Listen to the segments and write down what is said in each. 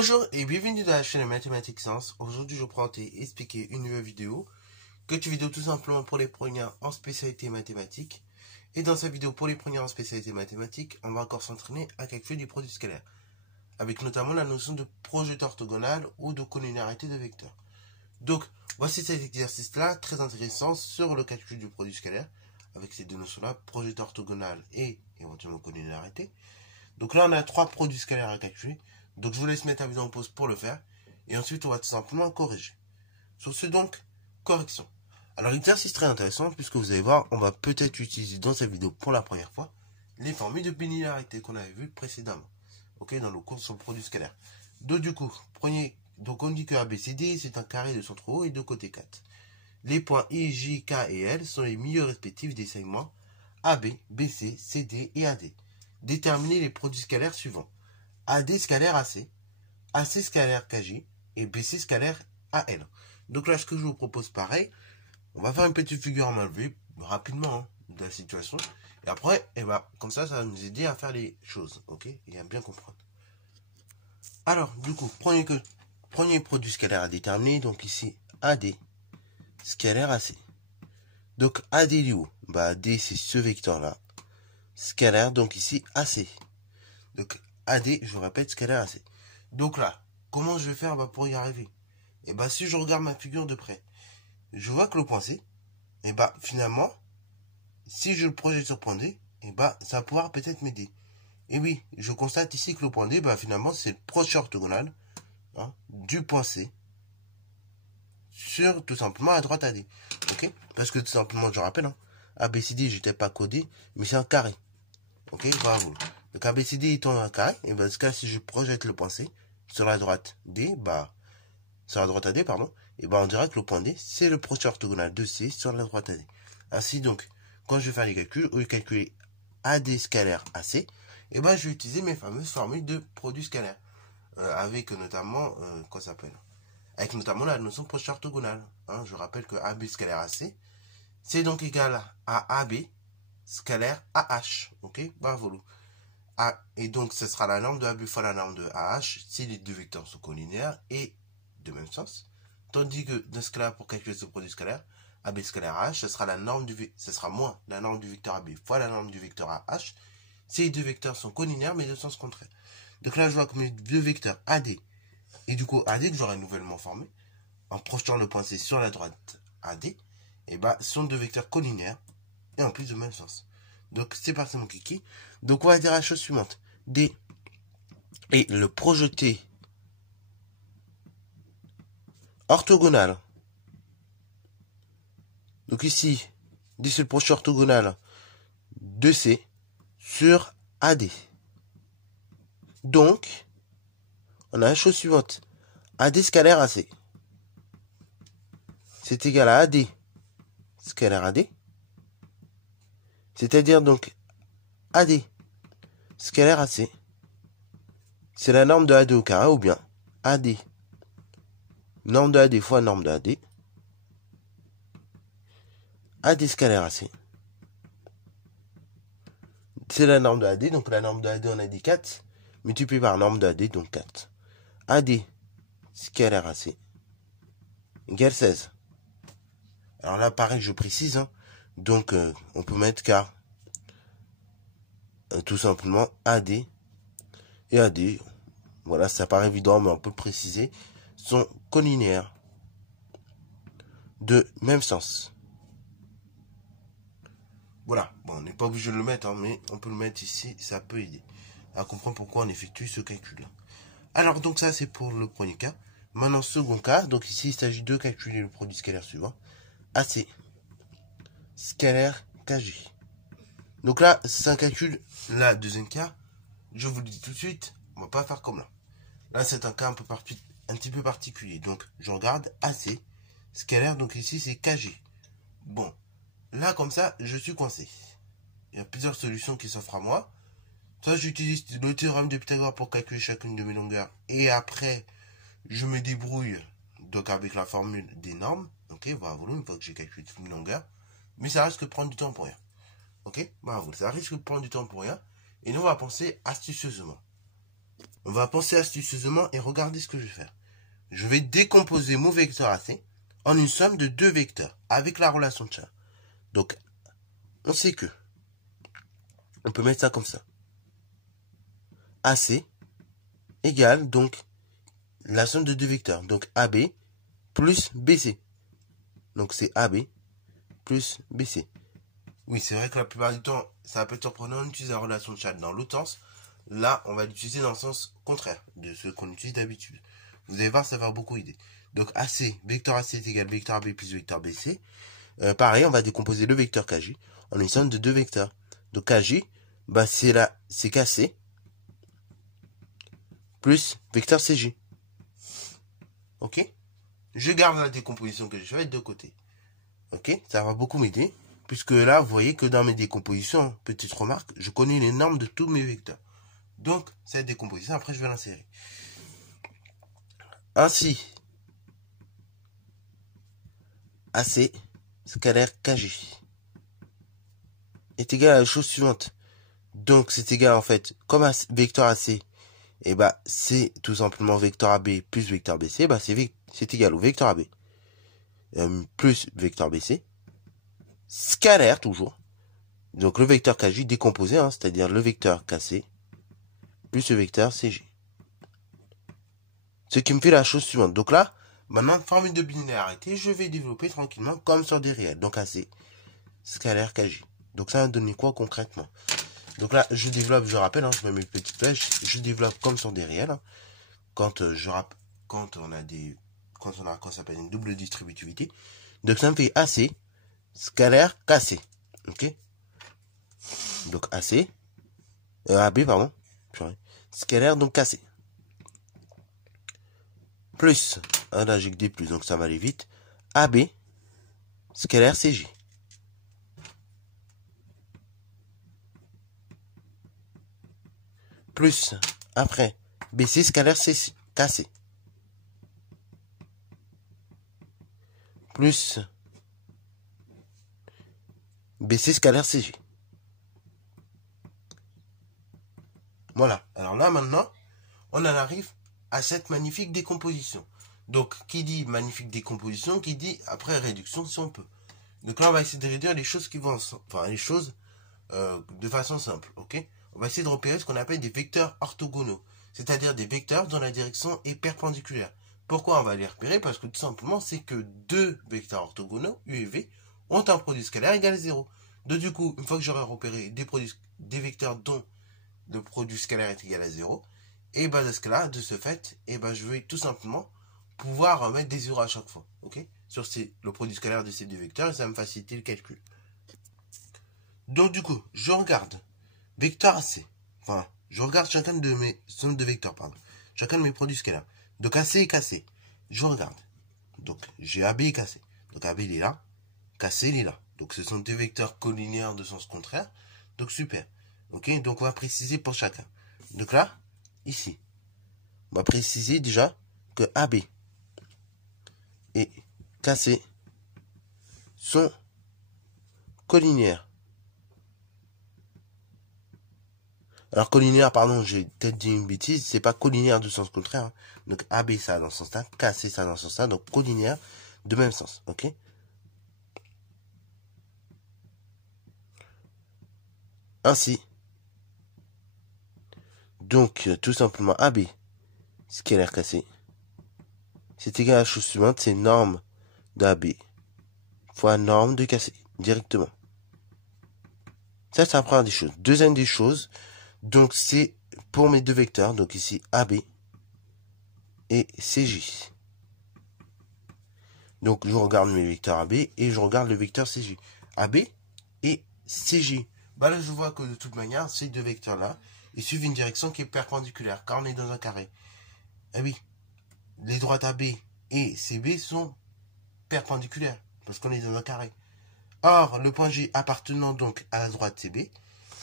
Bonjour et bienvenue dans la chaîne Mathématiques Sciences. Aujourd'hui, je vais présenter et expliquer une nouvelle vidéo. Vidéo tout simplement pour les premiers en spécialité mathématiques. Et dans cette vidéo pour les premiers en spécialité mathématiques, on va encore s'entraîner à calculer des produits scalaires. Avec notamment la notion de projet orthogonal ou de collinéarité de vecteurs. Donc, voici cet exercice-là, très intéressant sur le calcul du produit scalaire. Avec ces deux notions-là, projet orthogonal et éventuellement collinéarité. Donc là, on a trois produits scalaires à calculer. Donc je vous laisse mettre la vidéo en pause pour le faire. Et ensuite, on va tout simplement corriger. Sur ce donc, correction. Alors l'exercice très intéressant, puisque vous allez voir, on va peut-être utiliser dans cette vidéo pour la première fois les formules de binarité qu'on avait vues précédemment. Ok, dans le cours sur le produit scalaire. Donc du coup, donc on dit que ABCD, c'est un carré de centre haut et de côté 4. Les points I, J, K et L sont les milieux respectifs des segments AB, BC, CD et AD. Déterminez les produits scalaires suivants. AD scalaire AC, AC scalaire KJ et BC scalaire AL. Donc là, ce que je vous propose, pareil, on va faire une petite figure en main levée, rapidement, de la situation. Et après, comme ça va nous aider à faire les choses, ok, et à bien comprendre. Alors, du coup, premier produit scalaire à déterminer, donc ici, AD scalaire AC. Donc, AD il est où? AD, c'est ce vecteur-là. Scalaire, donc ici, AC. Donc, AD, je vous répète, scalaire AC. Donc là, comment je vais faire pour y arriver? Si je regarde ma figure de près, je vois que le point C, finalement, si je le projette sur point D, ça va pouvoir peut-être m'aider. Et oui, je constate ici que le point D, finalement, c'est le proche orthogonal du point C sur tout simplement à droite AD. Ok? Parce que tout simplement, je rappelle, ABCD, je n'étais pas codé, mais c'est un carré. Ok, bravo. Donc ABCD étant un carré, et dans ce cas, si je projette le point C sur la droite D, sur la droite AD, pardon, on dirait que le point D, c'est le proche orthogonal de C sur la droite AD. Ainsi donc, quand je vais faire les calculs, au lieu de calculer AD scalaire AC, je vais utiliser mes fameuses formules de produit scalaire. Avec notamment, avec notamment la notion de proche orthogonal. Je rappelle que AB scalaire AC, c'est donc égal à AB scalaire AH. Ok, bravo. Et donc, ce sera la norme de AB fois la norme de AH si les deux vecteurs sont collinéaires et de même sens. Tandis que dans ce cas-là, pour calculer ce produit scalaire, AB scalaire AH, ce sera moins la norme du vecteur AB fois la norme du vecteur AH si les deux vecteurs sont collinéaires mais de sens contraire. Donc là, je vois que mes deux vecteurs AD et du coup AD que j'aurais nouvellement formé en projetant le point C sur la droite AD, sont deux vecteurs collinéaires et en plus de même sens. Donc c'est parti mon kiki. Donc on va dire la chose suivante. D est le projeté orthogonal. Donc ici, D c'est le projeté orthogonal de C sur AD. Donc, on a la chose suivante. AD scalaire AC. C'est égal à AD scalaire AD. C'est-à-dire donc AD scalaire AC. C'est la norme de AD au carré ou bien AD norme de AD fois norme de AD. AD scalaire AC. C'est la norme de AD, donc la norme de AD on a dit 4, multiplié par norme de AD, donc 4. AD scalaire AC égale 16. Alors là, pareil, je précise, donc on peut mettre K, tout simplement AD et AD, voilà, ça paraît évident, mais on peut le préciser, sont collinéaires de même sens. Voilà, on n'est pas obligé de le mettre, mais on peut le mettre ici, ça peut aider à comprendre pourquoi on effectue ce calcul-là. Alors, donc ça, c'est pour le premier cas. Maintenant, second cas, donc ici, il s'agit de calculer le produit scalaire suivant. AC scalaire KJ. Donc là, c'est un calcul, là, deuxième cas, je vous le dis tout de suite, on va pas faire comme là. Là, c'est un cas un petit peu particulier. Donc, je regarde AC scalaire, donc ici, c'est KJ. Bon, là, comme ça, je suis coincé. Il y a plusieurs solutions qui s'offrent à moi. Soit j'utilise le théorème de Pythagore pour calculer chacune de mes longueurs. Et après, je me débrouille donc avec la formule des normes. Ok, voilà, une fois que j'ai calculé toutes mes longueurs. Mais ça risque de prendre du temps pour rien. Ok, voilà, ça risque de prendre du temps pour rien. Et nous, on va penser astucieusement. On va penser astucieusement et regarder ce que je vais faire. Je vais décomposer mon vecteur AC en une somme de deux vecteurs avec la relation de Chern. Donc, on sait que on peut mettre ça comme ça. AC égale donc la somme de deux vecteurs. Donc AB plus BC. Donc c'est AB plus BC. Oui, c'est vrai que la plupart du temps, ça peut être surprenant d'utiliser la relation de Chern dans l'autre sens. Là, on va l'utiliser dans le sens contraire de ce qu'on utilise d'habitude. Vous allez voir, ça va beaucoup aider. Donc AC, vecteur AC est égal vecteur AB plus vecteur BC. Pareil, on va décomposer le vecteur KJ en une somme de deux vecteurs. Donc KJ, bah c'est KC plus vecteur CJ. Ok? Je garde la décomposition que j'ai faite de côté. Ok? Ça va beaucoup m'aider. Puisque là, vous voyez que dans mes décompositions, petite remarque, je connais les normes de tous mes vecteurs. Donc, cette décomposition, après, je vais l'insérer. Ainsi, AC scalaire KJ est égal à la chose suivante. Donc, c'est égal, en fait, comme vecteur AC, et bah, c'est tout simplement vecteur AB plus vecteur BC, bah, c'est égal au vecteur AB plus vecteur BC, scalaire toujours. Donc, le vecteur KJ décomposé, hein, c'est-à-dire le vecteur KC plus le vecteur CJ. Ce qui me fait la chose suivante. Donc là, maintenant, formule de binarité, je vais développer tranquillement comme sur des réels. Donc AC, scalaire KJ. Donc ça va donner quoi concrètement? Donc là, je développe, je rappelle, hein, je mets mes petites flèches, je développe comme sur des réels. Hein, quand on a quoi s'appelle une double distributivité. Donc ça me fait AC, scalaire KC. Ok? Donc AC, AB, pardon. Scalaire, donc KC. Plus, là j'ai que des plus, donc ça va aller vite. AB, scalaire CJ. Plus, après, BC scalaire KC. Plus, BC scalaire CJ. Voilà. Alors là, maintenant, on en arrive à cette magnifique décomposition. Donc, qui dit magnifique décomposition, qui dit après réduction si on peut. Donc là, on va essayer de réduire les choses qui vont ensemble. Enfin, les choses de façon simple, ok? On va essayer de repérer ce qu'on appelle des vecteurs orthogonaux. C'est-à-dire des vecteurs dont la direction est perpendiculaire. Pourquoi on va les repérer? Parce que tout simplement, c'est que deux vecteurs orthogonaux, U et V, ont un produit scalaire égal à 0. Donc du coup, une fois que j'aurai repéré des vecteurs dont le produit scalaire est égal à 0, et ben de ce fait, et ben je vais tout simplement pouvoir mettre des 0 à chaque fois, ok? Sur le produit scalaire de ces deux vecteurs, et ça va me faciliter le calcul. Donc du coup, je regarde vecteur AC. Enfin, je regarde chacun de mes sommes de vecteurs, pardon. Chacun de mes produits scalaires. Donc AC et KC. Je regarde. Donc j'ai AB et KC. Donc AB il est là. KC il est là. Donc ce sont deux vecteurs collinéaires de sens contraire. Donc super. Ok, donc on va préciser pour chacun. Donc là, ici, on va préciser déjà que AB et KC sont collinéaires. Alors collinéaire, pardon, j'ai peut-être dit une bêtise, c'est pas collinéaire de sens contraire. Hein. Donc AB ça dans ce sens-là, KC ça dans ce sens-là, donc collinéaire de même sens, ok? Ainsi, donc tout simplement AB scalaire KC, c'est égal à la chose suivante, c'est norme d'AB fois norme de KC, directement. Ça, c'est la première des choses. Deuxième des choses, donc c'est pour mes deux vecteurs, donc ici AB et CJ. Donc je regarde mes vecteurs AB et je regarde le vecteur CJ. AB et CJ. Bah là je vois que de toute manière, ces deux vecteurs-là, ils suivent une direction qui est perpendiculaire, car on est dans un carré. Ah oui, les droites AB et CB sont perpendiculaires, parce qu'on est dans un carré. Or, le point G appartenant donc à la droite CB,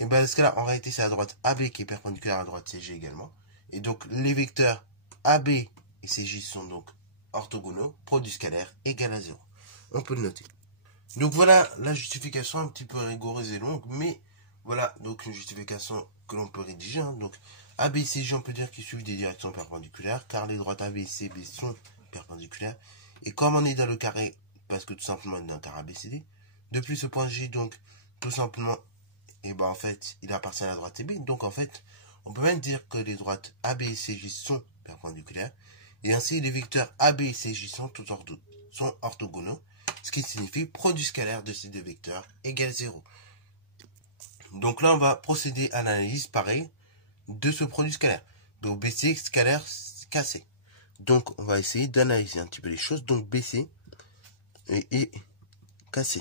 et bien dans ce cas-là, en réalité, c'est la droite AB qui est perpendiculaire à la droite CG également. Et donc, les vecteurs AB et CJ sont donc orthogonaux, produit scalaire égal à 0. On peut le noter. Donc voilà la justification un petit peu rigoureuse et longue, mais voilà donc une justification que l'on peut rédiger. Hein. Donc A, B, C, J, on peut dire qu'ils suivent des directions perpendiculaires, car les droites A, B, C, B sont perpendiculaires. Et comme on est dans le carré, parce que tout simplement on est dans un carré ABCD, depuis ce point J, donc, tout simplement, et ben en fait, il appartient à la droite CB. Donc en fait, on peut même dire que les droites AB et CJ sont perpendiculaires. Et ainsi, les vecteurs AB et CJ sont orthogonaux, ce qui signifie produit scalaire de ces deux vecteurs égale 0. Donc là, on va procéder à l'analyse, pareil, de ce produit scalaire. Donc BC scalaire KC. Donc on va essayer d'analyser un petit peu les choses. Donc BC et KC.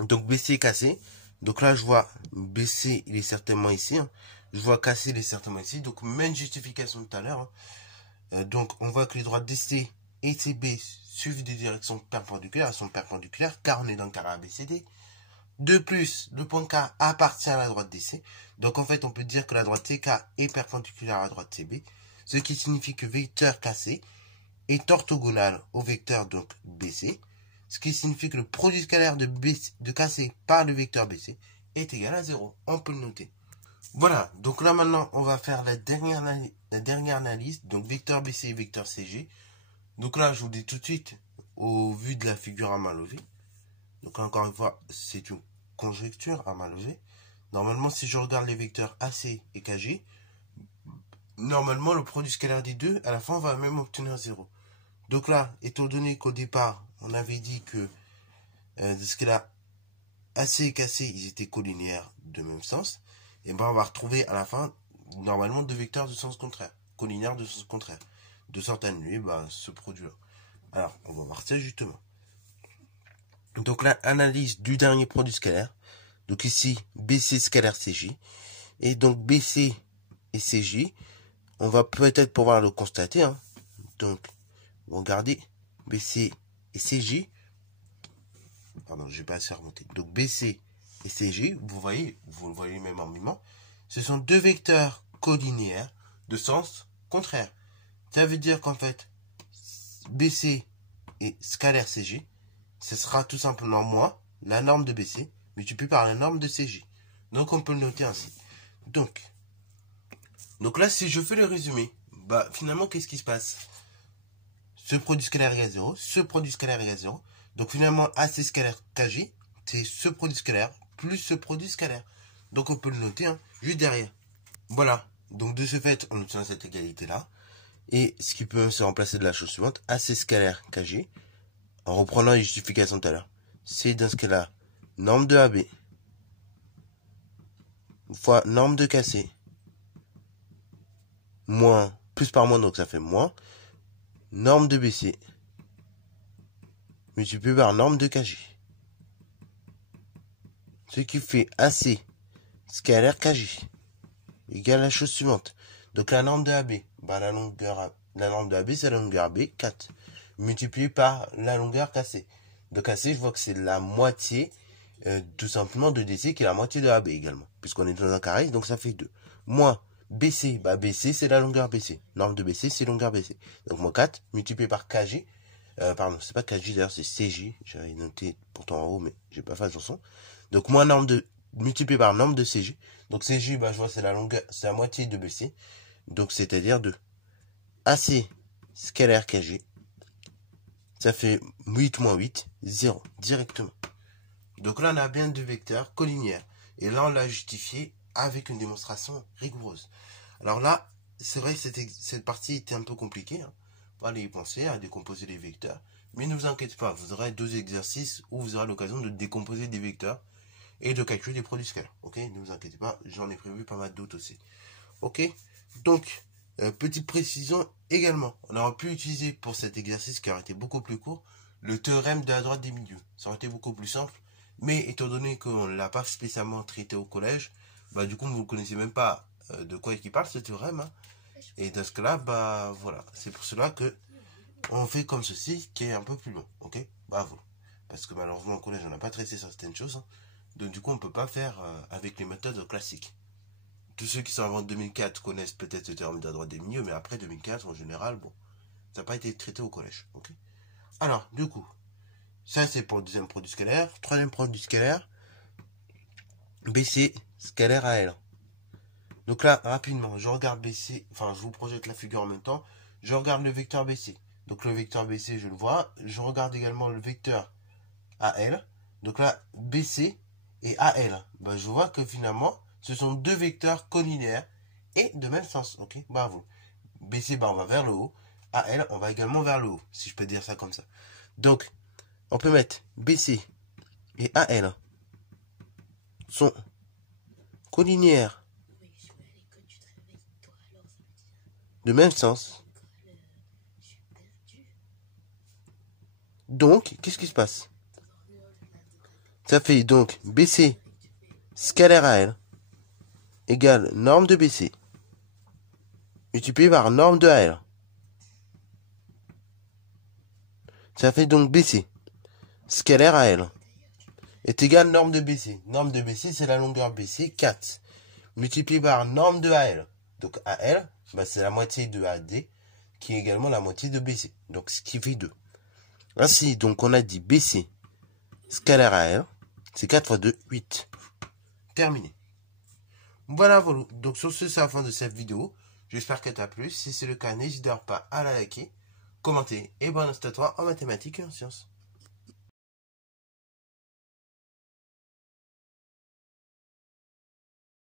Donc BC et KC. Donc là, je vois BC, il est certainement ici. Hein. Je vois KC, il est certainement ici. Donc même justification tout à l'heure. Hein. Donc on voit que les droites DC et CB suivent des directions perpendiculaires. Elles sont perpendiculaires car on est dans le carré ABCD. De plus, le point K appartient à la droite DC. Donc en fait, on peut dire que la droite CK est perpendiculaire à la droite CB. Ce qui signifie que vecteur KC est orthogonal au vecteur donc BC. Ce qui signifie que le produit scalaire de KC par le vecteur BC est égal à 0. On peut le noter. Voilà, donc là maintenant, on va faire la dernière analyse. Donc vecteur BC et vecteur CG. Donc là, je vous dis tout de suite, au vu de la figure à main levée. Donc encore une fois, c'est une conjecture à main levée. Normalement, si je regarde les vecteurs AC et KG, normalement, le produit scalaire des deux, à la fin, on va même obtenir 0. Donc là, étant donné qu'au départ, on avait dit que de ce là AC et KC, ils étaient collinéaires de même sens, et ben on va retrouver à la fin, normalement, deux vecteurs de sens contraire, collinéaires de sens contraire, de sorte à annuler ce produit-là. Alors, on va voir ça justement. Donc là, analyse du dernier produit scalaire. Donc ici, BC scalaire CJ. Et donc BC et CJ, on va peut-être pouvoir le constater. Hein. Donc, regardez, BC et CJ. Pardon, je vais pas assez remonter. Donc BC et CJ, vous le voyez même en mimant, ce sont deux vecteurs collinéaires de sens contraire. Ça veut dire qu'en fait, BC et scalaire CJ, ce sera tout simplement moins la norme de BC multiplié par la norme de CJ. Donc on peut le noter ainsi. Donc là, si je fais le résumé, finalement, qu'est-ce qui se passe? Ce produit scalaire égale 0, ce produit scalaire égale 0. Donc finalement, AC scalaire KJ, c'est ce produit scalaire plus ce produit scalaire. Donc on peut le noter juste derrière. Voilà. Donc de ce fait, on obtient cette égalité-là. Et ce qui peut se remplacer de la chose suivante, AC scalaire KJ, en reprenant les justifications tout à l'heure. C'est dans ce cas-là, norme de AB fois norme de KC moins, plus par moins, donc ça fait moins, norme de BC multiplié par norme de KJ. Ce qui fait AC scalaire KJ égale la chose suivante. Donc la norme de AB, la norme de AB, c'est la longueur AB, 4, multiplié par la longueur KC. De KC, je vois que c'est la moitié, tout simplement, de DC, qui est la moitié de AB également, puisqu'on est dans un carré, donc ça fait 2. Moins BC, BC, c'est la longueur BC. Norme de BC, c'est longueur BC. Donc moins 4, multiplié par KJ, pardon, c'est pas KJ, d'ailleurs, c'est CJ, j'avais noté pourtant en haut, mais j'ai pas fait attention. Donc moins norme de, multiplié par norme de CJ. Donc CJ, je vois, c'est la longueur, c'est la moitié de BC. Donc c'est-à-dire de AC scalaire KJ. Ça fait 8 moins 8, 0, directement. Donc là, on a bien deux vecteurs collinéaires. Et là, on l'a justifié avec une démonstration rigoureuse. Alors là, c'est vrai que cette partie était un peu compliquée. Pas aller y penser, à décomposer les vecteurs. Mais ne vous inquiétez pas, vous aurez 2 exercices où vous aurez l'occasion de décomposer des vecteurs et de calculer des produits scalaires. Ok, ne vous inquiétez pas, j'en ai prévu pas mal d'autres aussi. Ok, donc, petite précision également, on aurait pu utiliser pour cet exercice qui aurait été beaucoup plus court, le théorème de la droite des milieux. Ça aurait été beaucoup plus simple, mais étant donné qu'on ne l'a pas spécialement traité au collège, du coup vous ne connaissez même pas de quoi il parle ce théorème. Et dans ce cas-là, voilà, c'est pour cela que on fait comme ceci, qui est un peu plus long, ok? Bravo. Parce que malheureusement au collège on n'a pas traité certaines choses, donc du coup on ne peut pas faire avec les méthodes classiques. Tous ceux qui sont avant 2004 connaissent peut-être le théorème de la droite des milieux, mais après 2004, en général, ça n'a pas été traité au collège. Ok. Alors, du coup, ça c'est pour le deuxième produit scalaire. Troisième produit scalaire, BC scalaire AL. Donc là, rapidement, je regarde BC, enfin, je vous projette la figure en même temps. Je regarde le vecteur BC. Donc le vecteur BC, je le vois. Je regarde également le vecteur AL. Donc là, BC et AL. Ben, je vois que finalement, ce sont deux vecteurs collinéaires et de même sens. Ok, bravo. BC, ben, on va vers le haut. AL, on va également vers le haut, si je peux dire ça comme ça. Donc, on peut mettre BC et AL sont collinéaires de même sens. Donc, qu'est-ce qui se passe? Ça fait donc BC scalaire AL égale norme de BC multiplié par norme de AL. Ça fait donc BC scalaire AL est égal norme de BC. Norme de BC, c'est la longueur BC, 4, multiplié par norme de AL. Donc AL, bah, c'est la moitié de AD, qui est également la moitié de BC. Donc ce qui fait 2. Ainsi, donc on a dit BC scalaire AL, c'est 4 fois 2, 8. Terminé. Voilà, voilà. Donc sur ce, c'est la fin de cette vidéo. J'espère qu'elle t'a plu. Si c'est le cas, n'hésite pas à la liker, commenter et bonne à toi en mathématiques et en sciences.